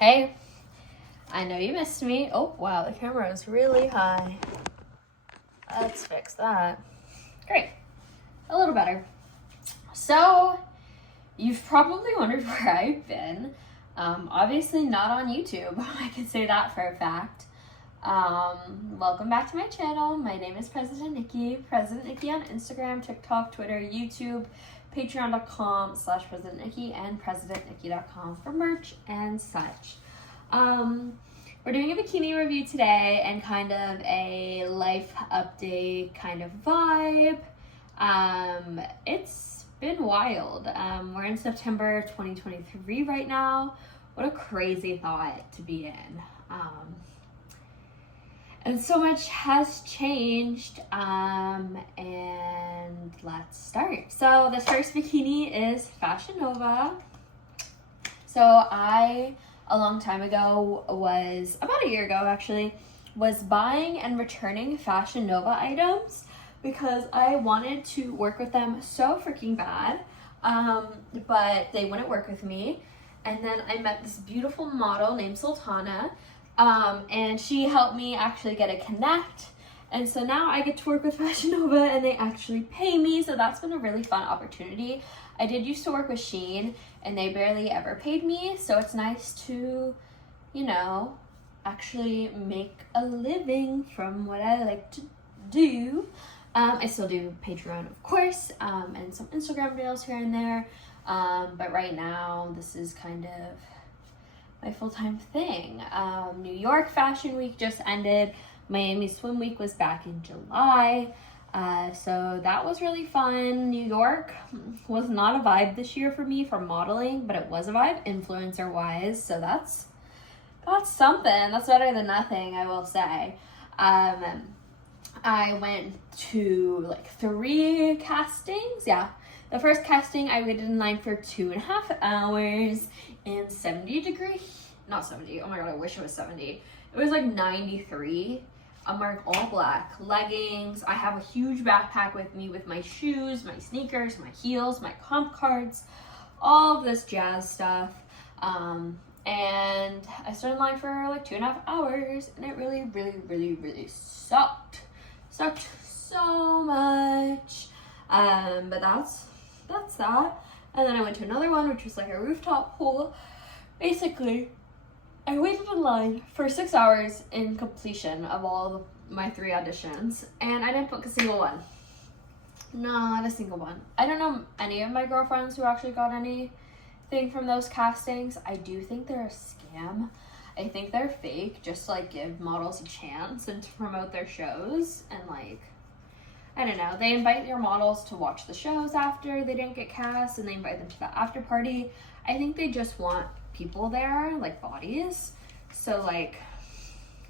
Hey, I know you missed me. Oh, wow, the camera is really high. Let's fix that. Great. A little better. So, you've probably wondered where I've been. Obviously not on YouTube. I can say that for a fact. Welcome back to my channel. My name is President Nikki. President Nikki on Instagram, TikTok, Twitter, YouTube, patreon.com/President Nikki, and presidentnikki.com for merch and such. We're doing a bikini review today and kind of a life update kind of vibe. It's been wild. We're in September 2023 right now. What a crazy thought to be in. And so much has changed, and let's start. So this first bikini is Fashion Nova. So I, a long time ago, about a year ago actually, was buying and returning Fashion Nova items because I wanted to work with them so freaking bad, but they wouldn't work with me. And then I met this beautiful model named Sultana, and she helped me actually get a connect. And so now I get to work with Fashion Nova and they actually pay me. So that's been a really fun opportunity. I did used to work with Shein and they barely ever paid me. So it's nice to, actually make a living from what I like to do. I still do Patreon, of course, and some Instagram reels here and there. But right now this is kind of my full-time thing. New York Fashion Week just ended. Miami Swim Week was back in July. So that was really fun. New York was not a vibe this year for me for modeling, but it was a vibe influencer wise. So that's something. That's better than nothing, I will say. I went to like 3 castings. Yeah. The first casting, I waited in line for 2.5 hours in 70 degrees. Not 70. Oh my God, I wish it was 70. It was like 93. I'm wearing all black leggings. I have a huge backpack with me with my shoes, my sneakers, my heels, my comp cards, all of this jazz stuff. And I stood in line for like 2.5 hours and it really, really, really, really sucked. Sucked so much. But that's that. And then I went to another one, which was like a rooftop pool. Basically, I waited in line for 6 hours in completion of all of my 3 auditions, and I didn't book a single one. Not a single one. I don't know any of my girlfriends who actually got anything from those castings. I do think they're a scam. I think they're fake, just to like give models a chance and to promote their shows, and like, I don't know, they invite your models to watch the shows after they didn't get cast, and they invite them to the after party. I think they just want people there, like bodies. So like,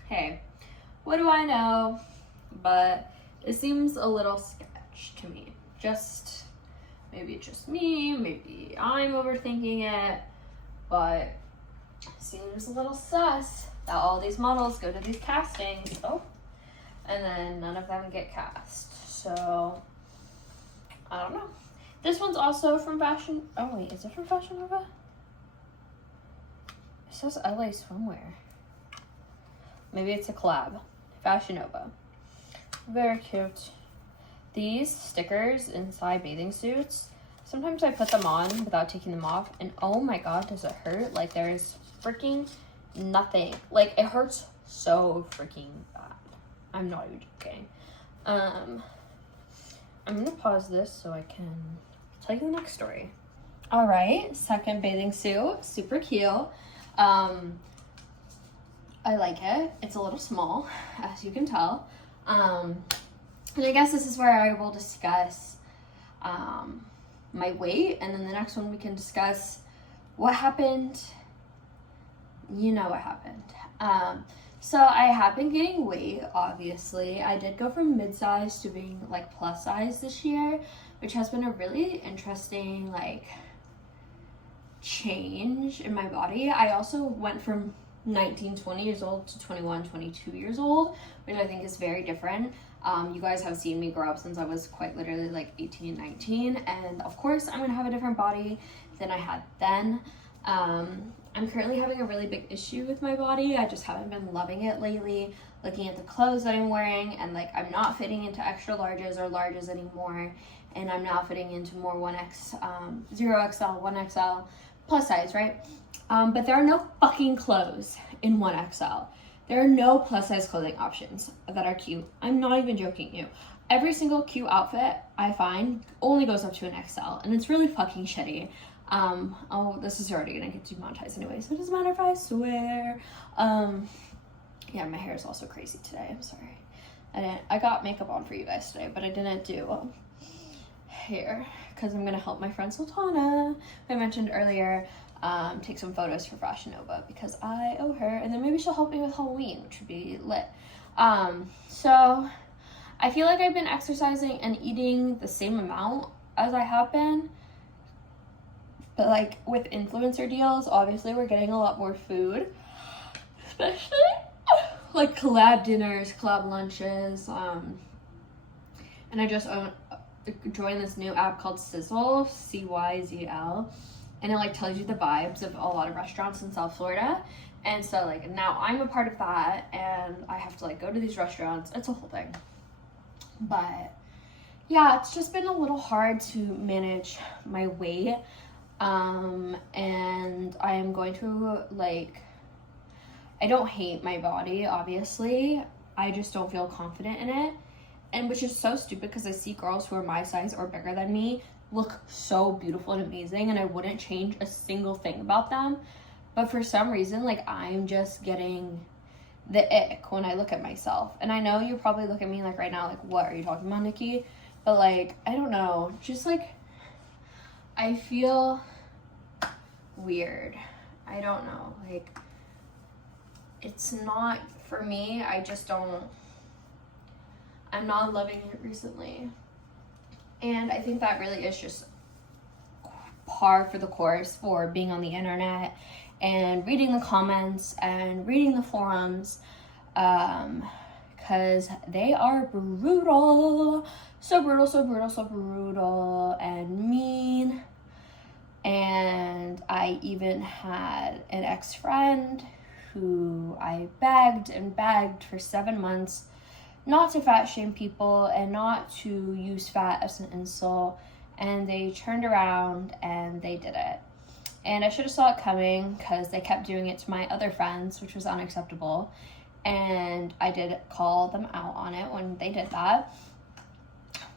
hey, what do I know? But it seems a little sketch to me. Maybe it's just me, maybe I'm overthinking it, but it seems a little sus that all these models go to these castings, and then none of them get cast. So, I don't know. This one's also from Fashion... Oh, wait. Is it from Fashion Nova? It says LA Swimwear. Maybe it's a collab. Fashion Nova. Very cute. These stickers inside bathing suits, sometimes I put them on without taking them off, and oh my God, does it hurt? Like, there's freaking nothing. Like, it hurts so freaking bad. I'm not even joking. I'm gonna pause this so I can tell you the next story. All right, second bathing suit, super cute. I like it. It's a little small, as you can tell. And I guess this is where I will discuss my weight, and then the next one we can discuss what happened. You know what happened. So I have been gaining weight, obviously. I did go from mid-size to being like plus size this year, which has been a really interesting like change in my body. I also went from 19, 20 years old to 21, 22 years old, which I think is very different. You guys have seen me grow up since I was quite literally like 18, 19. And of course I'm gonna have a different body than I had then. I'm currently having a really big issue with my body. I just haven't been loving it lately. Looking at the clothes that I'm wearing, and like I'm not fitting into extra larges or larges anymore, and I'm now fitting into more 1X, 0XL, 1XL, plus size, right? But there are no fucking clothes in 1XL. There are no plus size clothing options that are cute. I'm not even joking you. Every single cute outfit I find only goes up to an XL, and it's really fucking shitty. Oh, this is already gonna get demonetized anyway, so it doesn't matter if I swear. Yeah, my hair is also crazy today. I'm sorry. I got makeup on for you guys today, but I didn't do hair because I'm gonna help my friend Sultana, who I mentioned earlier, take some photos for Fashion Nova because I owe her, and then maybe she'll help me with Halloween, which would be lit. So I feel like I've been exercising and eating the same amount as I have been. But like with influencer deals, obviously we're getting a lot more food, especially like collab dinners, collab lunches. And I just joined this new app called Sizzle, CYZL, and it like tells you the vibes of a lot of restaurants in South Florida. And so like now I'm a part of that, and I have to like go to these restaurants. It's a whole thing. But yeah, it's just been a little hard to manage my weight. And I am going to like, I don't hate my body, obviously. I just don't feel confident in it. And which is so stupid because I see girls who are my size or bigger than me look so beautiful and amazing, and I wouldn't change a single thing about them. But for some reason, like I'm just getting the ick when I look at myself. And I know you probably look at me like right now, like, what are you talking about, Nikki? But like, I don't know, just like, I feel weird. I don't know, like, it's not for me. I'm not loving it recently. And I think that really is just par for the course for being on the internet and reading the comments and reading the forums, because they are brutal. So brutal and mean. And I even had an ex-friend who I begged and begged for 7 months not to fat shame people and not to use fat as an insult, and they turned around and they did it. And I should have saw it coming because they kept doing it to my other friends, which was unacceptable. And I did call them out on it when they did that.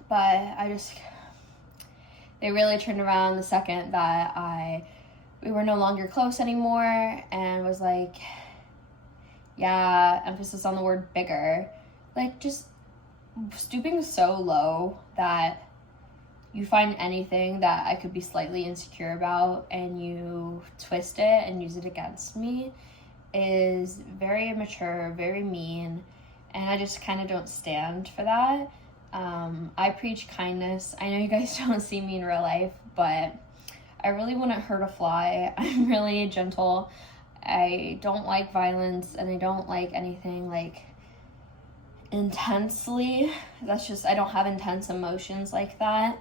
But they really turned around the second that we were no longer close anymore, and was like, yeah, emphasis on the word bigger. Like, just stooping so low that you find anything that I could be slightly insecure about and you twist it and use it against me is very immature, very mean, and I just kind of don't stand for that. I preach kindness. I know you guys don't see me in real life, but I really wouldn't hurt a fly. I'm really gentle. I don't like violence, and I don't like anything like intensely. That's just, I don't have intense emotions like that.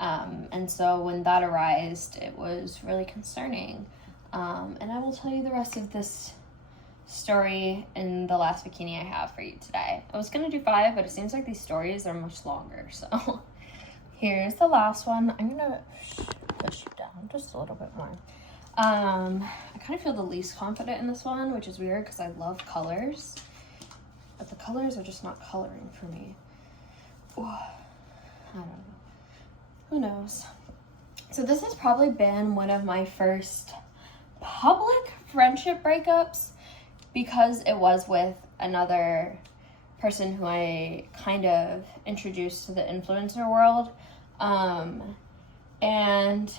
And so when that arose, it was really concerning. And I will tell you the rest of this story in the last bikini I have for you today. I was gonna do 5, but it seems like these stories are much longer. So here's the last one. I'm gonna push you down just a little bit more. I kind of feel the least confident in this one, which is weird because I love colors, but the colors are just not coloring for me. Ooh, I don't know. Who knows? So this has probably been one of my first public friendship breakups, because it was with another person who I kind of introduced to the influencer world. And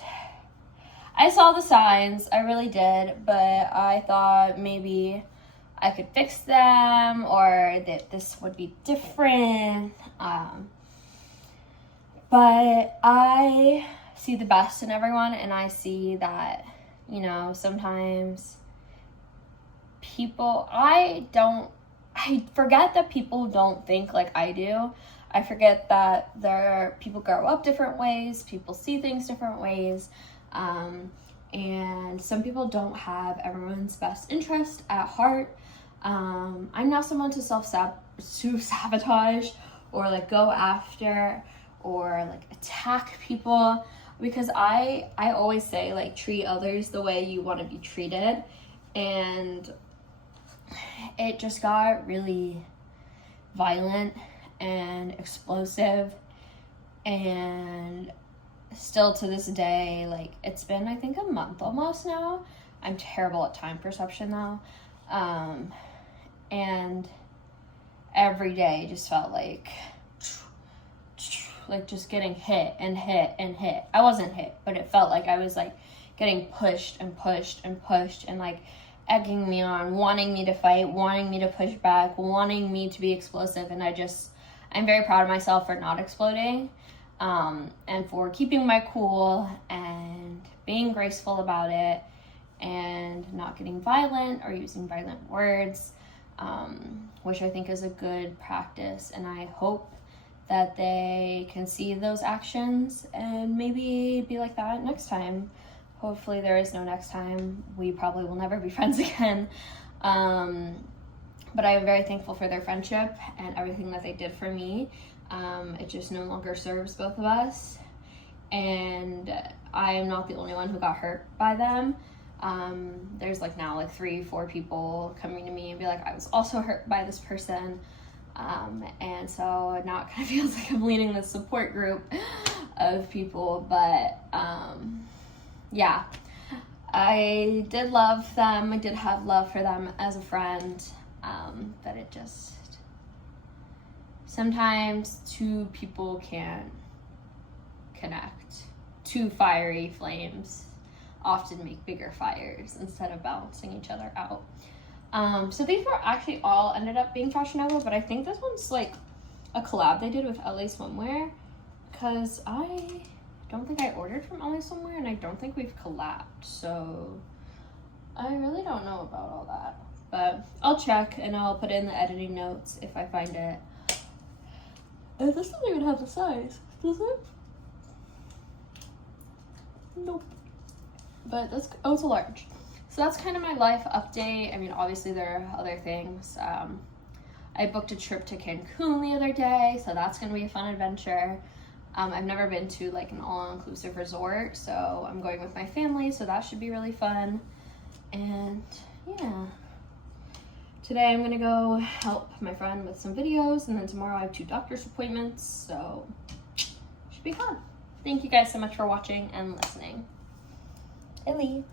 I saw the signs, I really did, but I thought maybe I could fix them, or that this would be different. But I see the best in everyone, and I see that, you know, sometimes I forget that people don't think like I do. I forget that people grow up different ways, people see things different ways. and some people don't have everyone's best interest at heart. I'm not someone to sabotage or like go after or like attack people, because I always say like treat others the way you want to be treated, and it just got really violent and explosive, and still to this day, like it's been I think a month almost now. I'm terrible at time perception though, and every day just felt like just getting hit and hit and hit. I wasn't hit, but it felt like I was like getting pushed and pushed and pushed, and like egging me on, wanting me to fight, wanting me to push back, wanting me to be explosive. And I'm very proud of myself for not exploding, and for keeping my cool and being graceful about it and not getting violent or using violent words, which I think is a good practice. And I hope that they can see those actions and maybe be like that next time. Hopefully there is no next time. We probably will never be friends again. But I am very thankful for their friendship and everything that they did for me. It just no longer serves both of us. And I am not the only one who got hurt by them. There's like now like 3-4 people coming to me and be like, I was also hurt by this person. And so it now kind of feels like I'm leading this support group of people, but yeah, I did love them. I did have love for them as a friend, but it just, sometimes two people can't connect. Two fiery flames often make bigger fires instead of balancing each other out. So these were actually all ended up being Fashion Nova, but I think this one's like a collab they did with LA Swimwear, because I don't think I ordered from LA Swimwear and I don't think we've collabed, so I really don't know about all that, but I'll check and I'll put in the editing notes if I find it. This doesn't even have the size, does it? Nope. But that's, oh, it's a large. So that's kind of my life update. I mean, obviously there are other things. I booked a trip to Cancun the other day, so that's going to be a fun adventure. I've never been to like an all-inclusive resort, so I'm going with my family, so that should be really fun. And yeah, today I'm going to go help my friend with some videos, and then tomorrow I have 2 doctor's appointments, so should be fun. Thank you guys so much for watching and listening. Ellie.